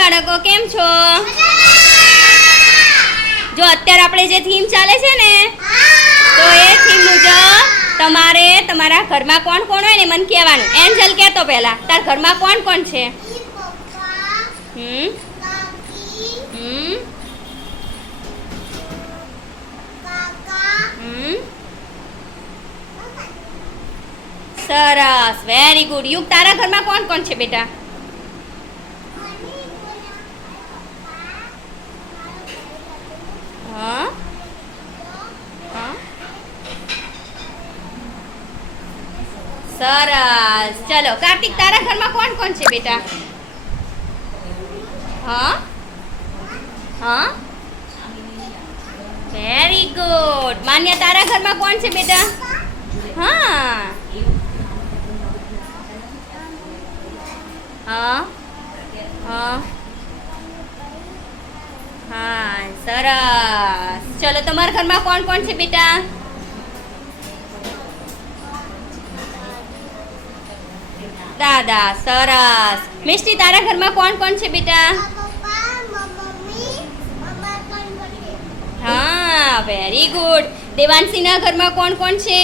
બાળકો, કેમ છો? જો અત્યારે આપણે જે થીમ ચાલે છે ને, તો એ થીમ મુજબ તમારે તમારા ઘરમાં કોણ કોણ હોય ને મને કહેવાનું. એન્જલ કહેતો પહેલા, તાર ઘરમાં કોણ કોણ છે? હમ? હમ? હમ? સરસ વેરી ગુડ યુગ, તારા ઘરમાં કોણ કોણ છે બેટા હા હા સરસ. ચલો, કાર્તિક, તારા ઘરમાં કોણ કોણ છે બેટા? હા? હા? વેરી ગુડ માન્યા, તારા ઘરમાં કોણ છે બેટા? હા. હા? હા? હા, સરસ. ચલો, તમારા ઘરમાં કોણ કોણ છે બેટા? દાદા, સરસ. મિષ્ટી, તારા ઘરમાં કોણ કોણ છે બેટા? હા વેરી ગુડ દેવાંશીના ઘરમાં કોણ કોણ છે.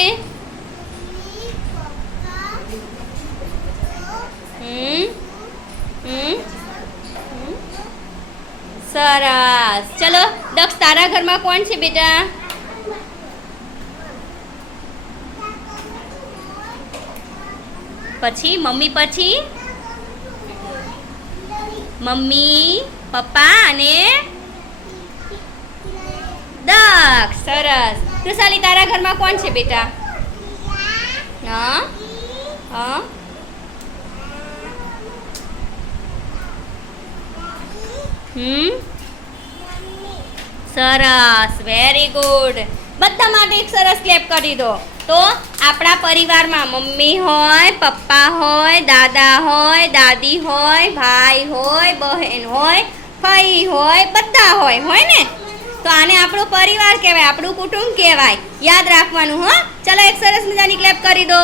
સરસ. ચલો, દક્ષ તારા ઘરમાં કોણ છે બેટા? પછી મમ્મી પછી? મમ્મી, પપ્પા અને દક્ષ. સરસ. કૃષાલી તારા ઘરમાં કોણ છે બેટા? હા? હા? હમ? સરસ. વેરી ગુડ બધા માટે એક સરસ ક્લેપ કરી દો. તો આપણા પરિવારમાં મમ્મી હોય, પપ્પા હોય, દાદા હોય, દાદી હોય, ભાઈ હોય, બહેન હોય ફઈ હોય, બધા હોય હોય ને? તો આને આપણો પરિવાર કહેવાય, આપણું કુટુંબ કહેવાય. યાદ રાખવાનું, હો. ચલો એક સરસ મજાની ક્લેપ કરી દો.